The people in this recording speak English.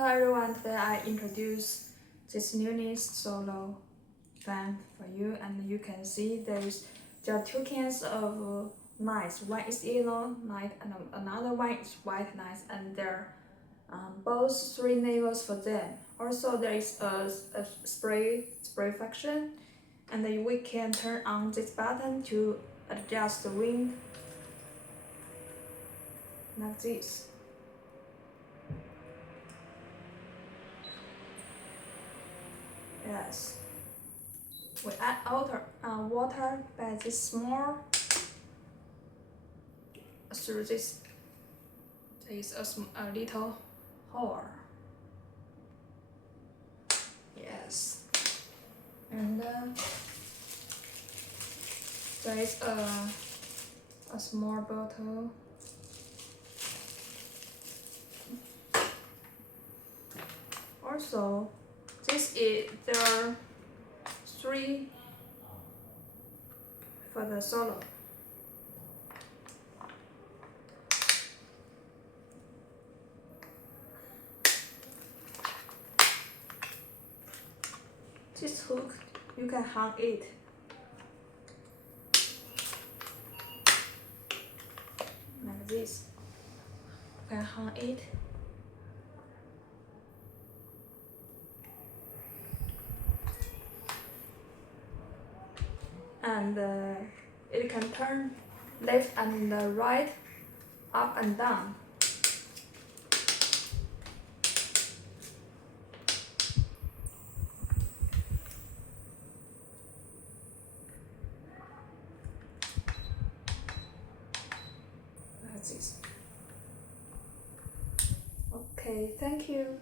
Hello everyone, today I introduce this new solo fan for you, and you can see there are two cans of nice. One is yellow light and another one is white nice, and there are both three neighbors for them. Also there is a spray function, and then we can turn on this button to adjust the wind like this. Yes. We add water by this small through this. There is a little hole. Yes, and there is a small bottle. Also, there are three for the solo. This hook, you can hang it. Like this. You can hang it. And it can turn left and right, up and down. That's it. Okay, thank you.